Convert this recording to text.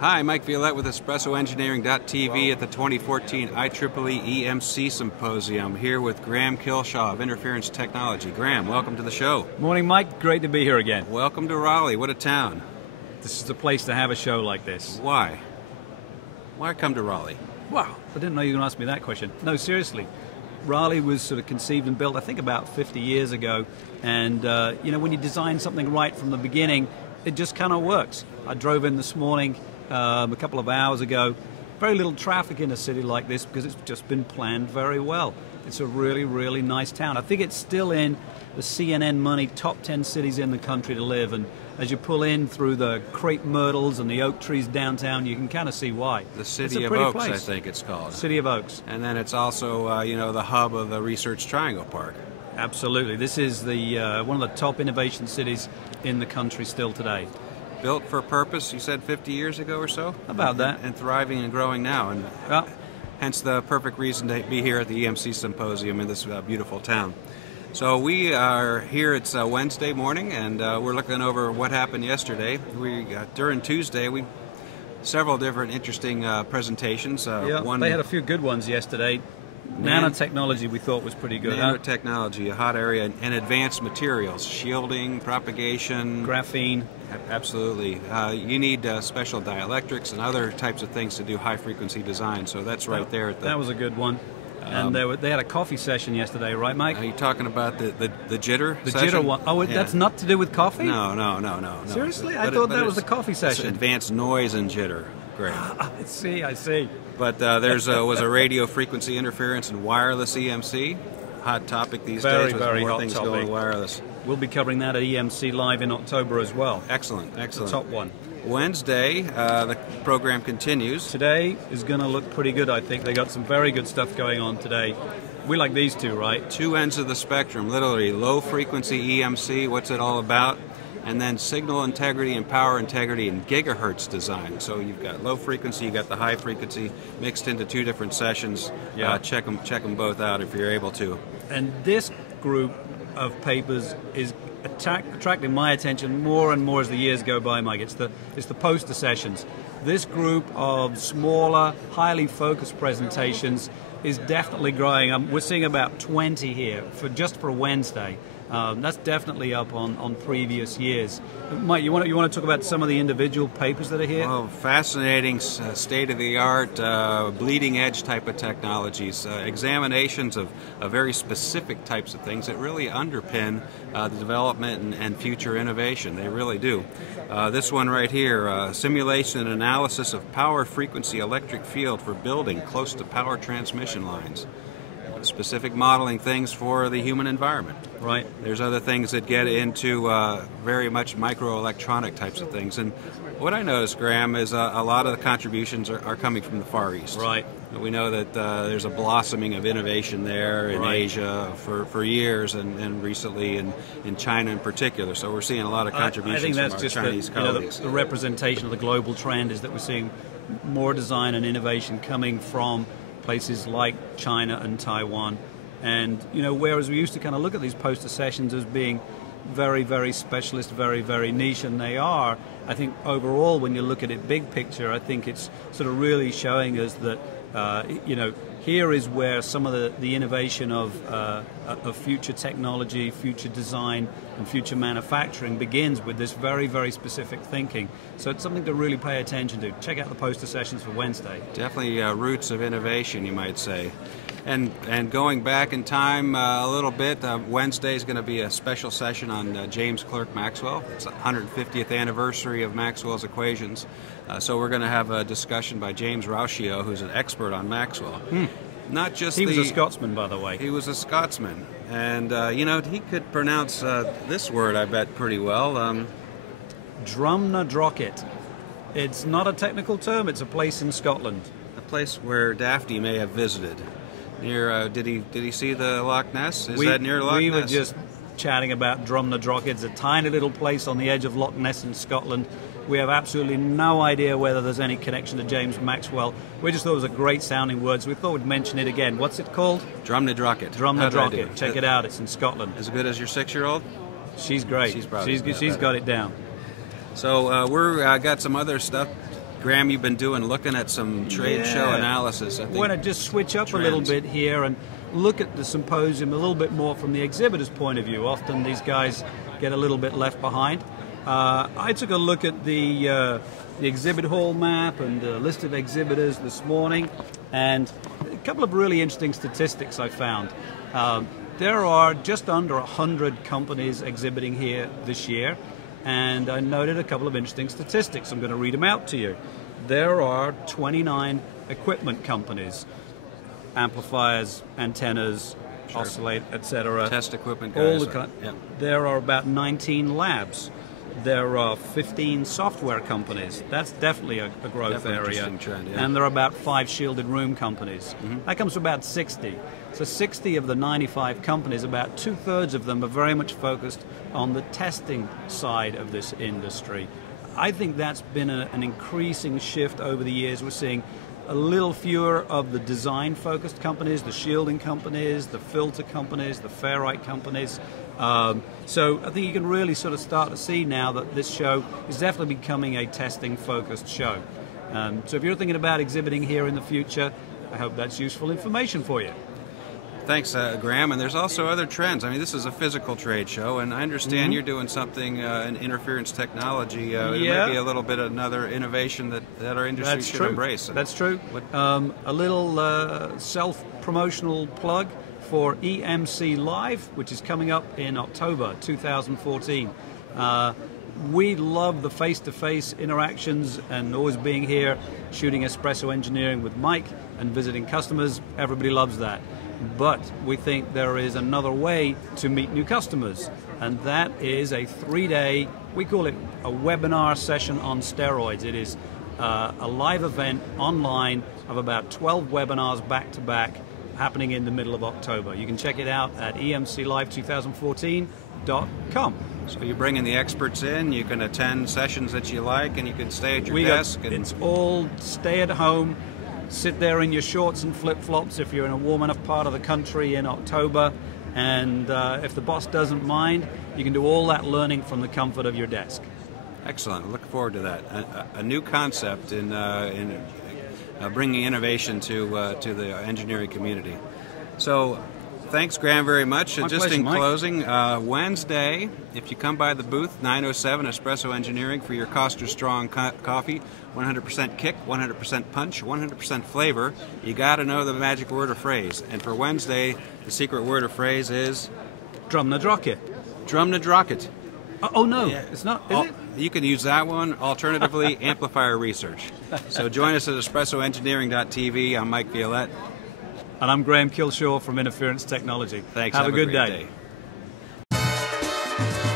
Hi, Mike Violette with EspressoEngineering.tv at the 2014 IEEE EMC Symposium, here with Graham Kilshaw of Interference Technology. Graham, welcome to the show. Morning, Mike. Great to be here again. Welcome to Raleigh. What a town. This is the place to have a show like this. Why? Why come to Raleigh? Wow, I didn't know you were going to ask me that question. No, seriously. Raleigh was sort of conceived and built, I think, about 50 years ago. And, you know, when you design something right from the beginning, it just kind of works. I drove in this morning a couple of hours ago. Very little traffic in a city like this because it's just been planned very well. It's a really, really nice town. I think it's still in the CNN money top 10 cities in the country to live. And as you pull in through the crepe myrtles and the oak trees downtown, you can kind of see why. The City of Oaks, I think it's called. City of Oaks. And then it's also, you know, the hub of the Research Triangle Park. Absolutely. This is the one of the top innovation cities in the country still today. Built for purpose, you said 50 years ago or so? About that. And thriving and growing now. And hence the perfect reason to be here at the EMC Symposium in this beautiful town. So we are here, it's Wednesday morning, and we're looking over what happened yesterday. During Tuesday, several different interesting presentations. They had a few good ones yesterday. Nanotechnology we thought was pretty good. Nanotechnology, a hot area, and advanced materials, shielding, propagation. Graphene. Absolutely. You need special dielectrics and other types of things to do high-frequency design, so that's right there. That was a good one. And they had a coffee session yesterday, right, Mike? Are you talking about the jitter The session? jitter one. Oh, yeah. That's not to do with coffee? No. Seriously? I thought that was the coffee session. Advanced noise and jitter. Great. I see. But was a radio frequency interference and wireless EMC. Hot topic these days with more things going wireless. We'll be covering that at EMC Live in October as well. Excellent. The top one. Wednesday, the program continues. Today is going to look pretty good, I think. They got some very good stuff going on today. We like these two, right? Two ends of the spectrum, literally. Low frequency EMC, what's it all about? And then signal integrity and power integrity and gigahertz design. So you've got low frequency, you've got the high frequency mixed into two different sessions. Yeah. Check them both out if you're able to. And this group of papers is attracting my attention more and more as the years go by, Mike. It's the poster sessions. This group of smaller, highly focused presentations is definitely growing. We're seeing about 20 here just for Wednesday. That's definitely up on previous years. Mike, you want to talk about some of the individual papers that are here? Well, fascinating, state-of-the-art, bleeding-edge type of technologies, examinations of very specific types of things that really underpin the development and future innovation. They really do. This one right here, simulation and analysis of power frequency electric field for building close to power transmission lines. Specific modeling things for the human environment. Right. There's other things that get into very much microelectronic types of things. And what I noticed, Graham, is a lot of the contributions are coming from the Far East. Right. We know that there's a blossoming of innovation there in Asia for years and recently in China in particular. So we're seeing a lot of contributions from our Chinese colleagues. The representation of the global trend is that we're seeing more design and innovation coming from places like China and Taiwan. And, you know, whereas we used to kind of look at these poster sessions as being very, very specialist, very, very niche, and they are, I think overall, when you look at it big picture, I think it's sort of really showing us that, you know, here is where some of the innovation of future technology, future design, and future manufacturing begins with this very, very specific thinking. So it's something to really pay attention to. Check out the poster sessions for Wednesday. Definitely roots of innovation, you might say. And going back in time a little bit, Wednesday is going to be a special session on James Clerk Maxwell. It's the 150th anniversary of Maxwell's equations. So we're going to have a discussion by James Rauschio, who's an expert on Maxwell. Not just he was a Scotsman, by the way. He was a Scotsman. And, you know, he could pronounce this word, I bet, pretty well. Drumnadrochit. It's not a technical term, it's a place in Scotland. A place where Daphne may have visited. Near, did he see the Loch Ness? Is that near Loch Ness? We were just chatting about Drumnadrochit. It's a tiny little place on the edge of Loch Ness in Scotland. We have absolutely no idea whether there's any connection to James Maxwell. We just thought it was a great sounding word, so we thought we'd mention it again. What's it called? Drumnadrochit. Drumnadrochit. Check it out. It's in Scotland. As good as your 6-year-old? She's great. She's got it down. So we're got some other stuff Graham, you've been looking at some trade show analysis. I think. Want to just switch up trends. a little bit here and look at the symposium a little bit more from the exhibitor's point of view. Often these guys get a little bit left behind. I took a look at the exhibit hall map and the list of exhibitors this morning, and a couple of really interesting statistics I found. There are just under 100 companies exhibiting here this year, and I noted a couple of interesting statistics. I'm going to read them out to you. There are 29 equipment companies, amplifiers, antennas, oscillate, etc. Test equipment All guys. There are about 19 labs. There are 15 software companies. That's definitely a growth area. Trend, And there are about 5 shielded room companies. That comes to about 60. So 60 of the 95 companies, about 2/3 of them are very much focused on the testing side of this industry. I think that's been an increasing shift over the years. We're seeing a little fewer of the design-focused companies, the shielding companies, the filter companies, the ferrite companies. So I think you can really sort of start to see now that this show is definitely becoming a testing-focused show. So if you're thinking about exhibiting here in the future, I hope that's useful information for you. Thanks, Graham. And there's also other trends. I mean, this is a physical trade show, and I understand you're doing something in interference technology. It might be a little bit another innovation that our industry should embrace. That's true. A little self-promotional plug for EMC Live, which is coming up in October 2014. We love the face-to-face interactions and always being here, shooting espresso engineering with Mike and visiting customers. Everybody loves that. But we think there is another way to meet new customers, and that is a 3-day, we call it a webinar session on steroids. It is a live event online of about 12 webinars back-to-back happening in the middle of October. You can check it out at emclive2014.com. So you're bringing the experts in, you can attend sessions that you like, and you can stay at your desk. It's all stay at home. Sit there in your shorts and flip-flops if you're in a warm enough part of the country in October, and if the boss doesn't mind, you can do all that learning from the comfort of your desk. Excellent. Look forward to that. A new concept in bringing innovation to the engineering community. So thanks, Graham, very much. My Just pleasure, in Mike. closing, Wednesday, if you come by the booth, 907 Espresso Engineering for your Coster Strong coffee, 100% kick, 100% punch, 100% flavor, you got to know the magic word or phrase. And for Wednesday, the secret word or phrase is? Drumna-drocket. Drumna-drocket. Oh no, Yeah. it's not, is it? You can use that one. Alternatively, amplifier research. So join us at espressoengineering.tv. I'm Mike Violette. And I'm Graham Kilshaw from Interference Technology. Thanks. Have a good great day.